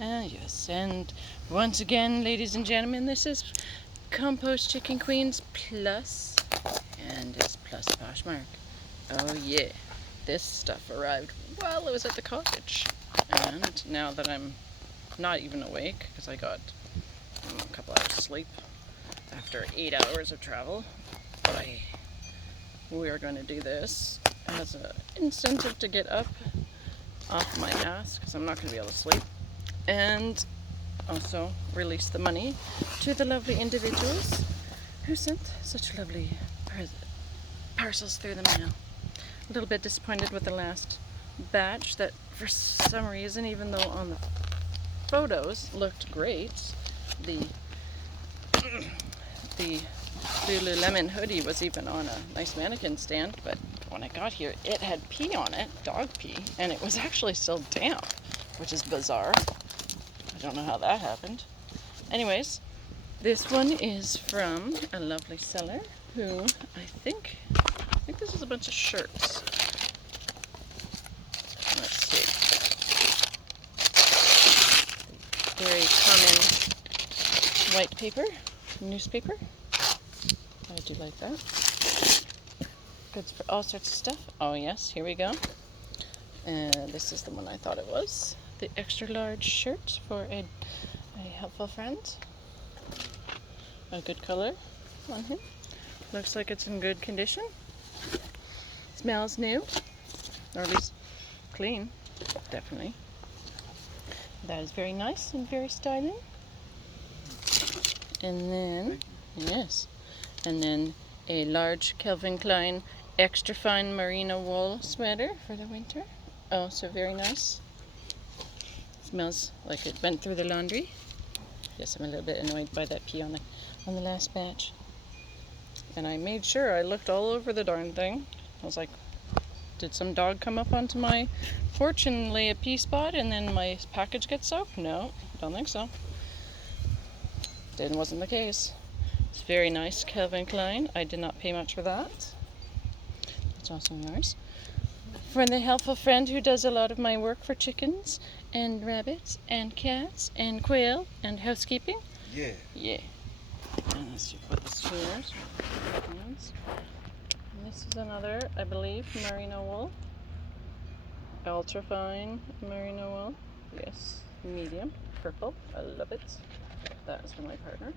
Yes, and once again, ladies and gentlemen, this is Compost Chicken Queens Plus, and it's plus Poshmark. Oh yeah, this stuff arrived while I was at the cottage, and now that I'm not even awake, because I got a couple hours sleep after 8 hours of travel, but we are going to do this as an incentive to get up off my ass, because I'm not going to be able to sleep, and also release the money to the lovely individuals who sent such lovely parcels through the mail. A little bit disappointed with the last batch that for some reason, even though on the photos looked great, the the Lululemon hoodie was even on a nice mannequin stand, but when I got here it had pee on it, dog pee, and it was actually still damp, which is bizarre. I don't know how that happened. Anyways, this one is from a lovely seller who I think this is a bunch of shirts. Let's see. Very common white paper, newspaper. I do like that. Good for all sorts of stuff. Oh yes, here we go. And this is the one I thought it was. The extra large shirt for a helpful friend. A good color on him. Looks like it's in good condition. Smells new, or at least clean, definitely. That is very nice and very styling. And then, yes, and then a large Calvin Klein extra fine merino wool sweater for the winter. Also very nice. Smells like it went through the laundry. Yes, I'm a little bit annoyed by that pee on the last batch. And I made sure I looked all over the darn thing. I was like, did some dog come up onto my porch and lay a pee spot and then my package get soaked? No, don't think so. Wasn't the case. It's very nice, Calvin Klein. I did not pay much for that. It's also yours. For the helpful friend who does a lot of my work for chickens and rabbits and cats and quail and housekeeping. Yeah. Yeah. And let's see, put this here. And this is another, I believe, merino wool. Ultra fine merino wool. Yes, medium, purple. I love it. That is for my partner,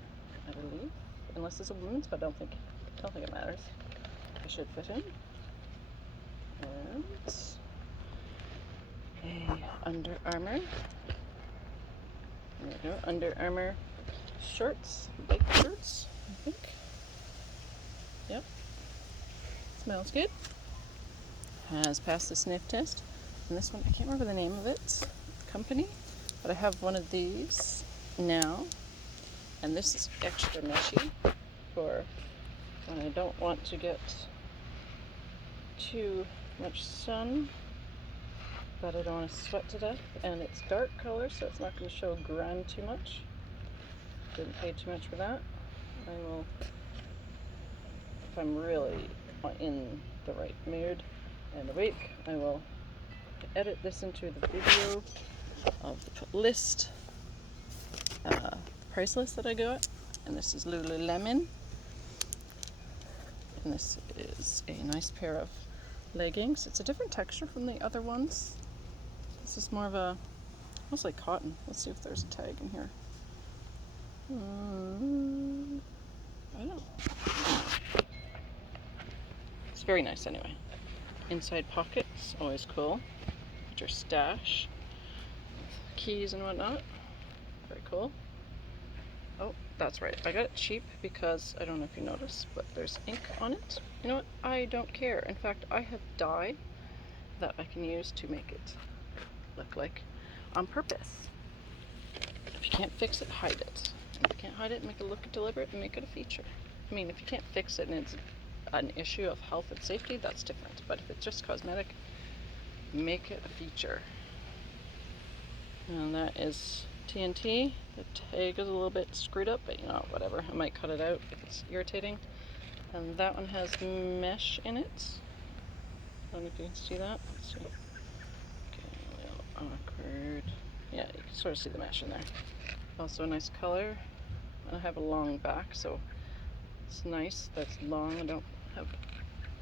I believe. Unless it's a woman's, but I don't think it matters. I should fit in. And a Under Armour. There we go. Under Armour shirts, bike shirts, I think. Yep. Smells good. Has passed the sniff test. And this one, I can't remember the name of it, company, but I have one of these now. And this is extra meshy for when I don't want to get too much sun, but I don't want to sweat to death. And it's dark color, so it's not going to show grime too much. Didn't pay too much for that. I will, if I'm really in the right mood and awake, I will edit this into the video of the list, price list that I got. And this is Lululemon. And this is a nice pair of leggings. It's a different texture from the other ones. This is more of a, almost like cotton. Let's see if there's a tag in here. I don't know. It's very nice anyway. Inside pockets, always cool. Put your stash, keys and whatnot. Very cool. Oh, that's right. I got it cheap because, I don't know if you noticed, but there's ink on it. You know what? I don't care. In fact, I have dye that I can use to make it look like on purpose. If you can't fix it, hide it. And if you can't hide it, make it look deliberate and make it a feature. I mean, if you can't fix it and it's an issue of health and safety, that's different. But if it's just cosmetic, make it a feature. And that is TNT. The tag is a little bit screwed up, but you know, whatever. I might cut it out if it's irritating. And that one has mesh in it. I don't know if you can see that. Let's see. Okay, a little awkward. Yeah, you can sort of see the mesh in there. Also a nice color. I have a long back, so it's nice. That's long. I don't have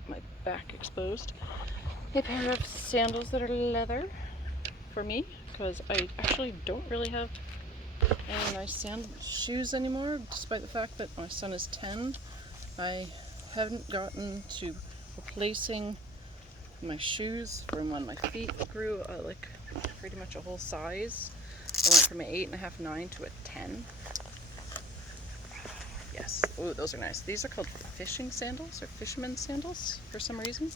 my back exposed. A pair of sandals that are leather for me, because I actually don't really have any nice shoes anymore, despite the fact that my son is 10. I haven't gotten to replacing my shoes from when my feet grew like pretty much a whole size. I went from an 8.5, 9 to a 10. Yes. Oh, those are nice. These are called fishing sandals or fisherman sandals for some reason.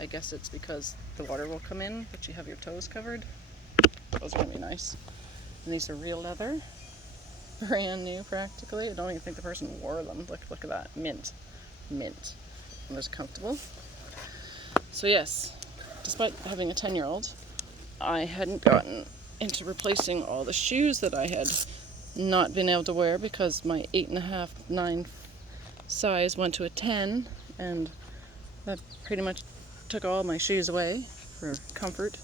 I guess it's because the water will come in, but you have your toes covered. Those are gonna be nice. And these are real leather. Brand new practically. I don't even think the person wore them. Look at that. Mint. Mint. And those comfortable. So yes, despite having a 10-year-old, I hadn't gotten into replacing all the shoes that I had not been able to wear because my 8.5, 9 size went to a 10, and that pretty much took all my shoes away for comfort.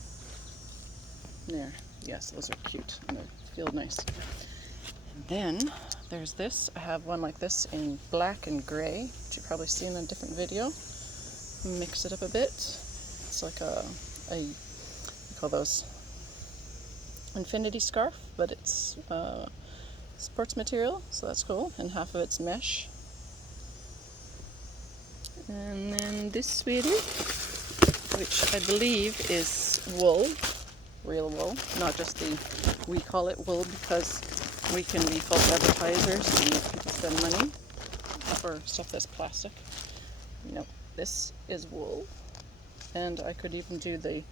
There, yes, those are cute and they feel nice. And then there's this. I have one like this in black and gray, which you've probably seen in a different video. Mix it up a bit. It's like we call those infinity scarf, but it's sports material, so that's cool, and half of it's mesh. And then this sweater, which I believe is wool, real wool, not just we call it wool because we can be false advertisers and make people spend money for stuff that's plastic. No, this is wool, and I could even do the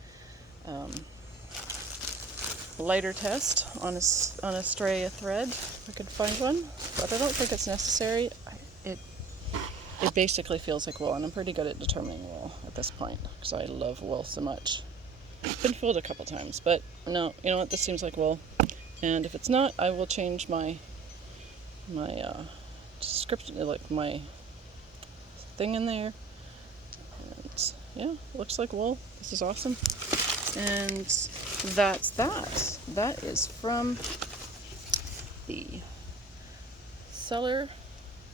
lighter test on a stray thread if I could find one, but I don't think it's necessary. It basically feels like wool, and I'm pretty good at determining wool at this point because I love wool so much. It's been fooled a couple times, but no, you know what, this seems like wool, and if it's not, I will change my description, like my thing in there. And yeah, looks like wool. This is awesome. And that's that. That is from the seller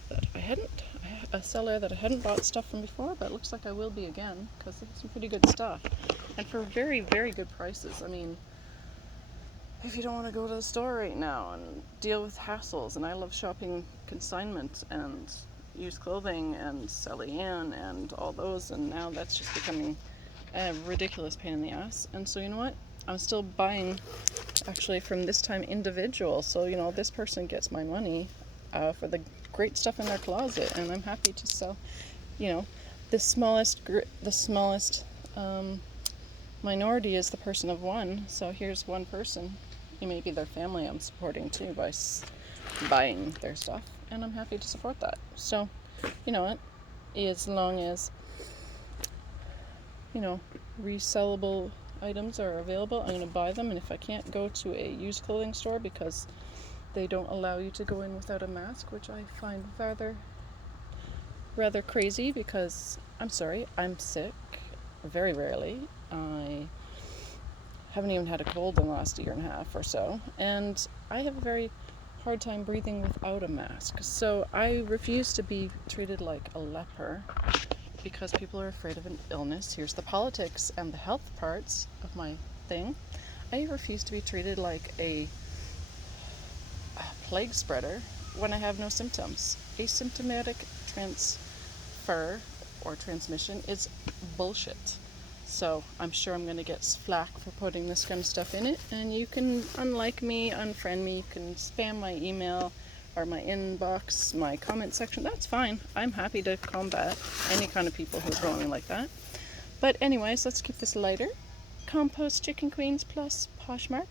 that a seller that I hadn't bought stuff from before, but it looks like I will be again because they have some pretty good stuff, and for very, very good prices. I mean, if you don't want to go to the store right now and deal with hassles, and I love shopping consignment and used clothing and sell-in and all those, and now that's just becoming a ridiculous pain in the ass. And so you know what, I'm still buying actually from this time individual, so you know, this person gets my money for the great stuff in their closet, and I'm happy to sell, you know, the smallest minority is the person of one. So here's one person, maybe their family I'm supporting too by buying their stuff, and I'm happy to support that. So you know what, as long as, you know, resellable items are available, I'm going to buy them. And if I can't go to a used clothing store because they don't allow you to go in without a mask, which I find rather crazy, because I'm sorry, I'm sick very rarely. I haven't even had a cold in the last year and a half or so, and I have a very hard time breathing without a mask. So I refuse to be treated like a leper because people are afraid of an illness. Here's the politics and the health parts of my thing. I refuse to be treated like a plague spreader when I have no symptoms. Asymptomatic transfer or transmission is bullshit. So I'm sure I'm going to get flack for putting this kind of stuff in it, and you can unlike me, unfriend me, you can spam my email or my inbox, my comment section. That's fine. I'm happy to combat any kind of people who are going like that. But anyways, let's keep this lighter. Compost Chicken Queens plus Poshmark.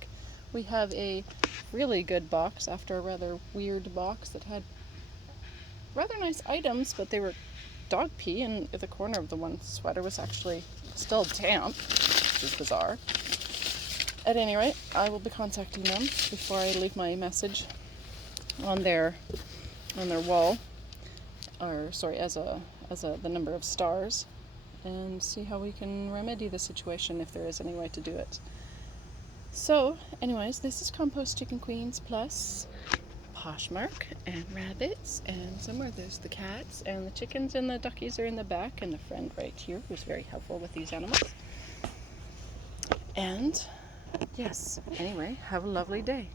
We have a really good box after a rather weird box that had rather nice items, but they were dog pee, and the corner of the one sweater was actually still damp, which is bizarre. At any rate, I will be contacting them before I leave my message on their wall, or sorry, as the number of stars, and see how we can remedy the situation if there is any way to do it. So, anyways, this is Compost Chicken Queens plus PoshMark and rabbits, and somewhere there's the cats and the chickens and the duckies are in the back, and the friend right here who's very helpful with these animals. And yes, anyway, have a lovely day.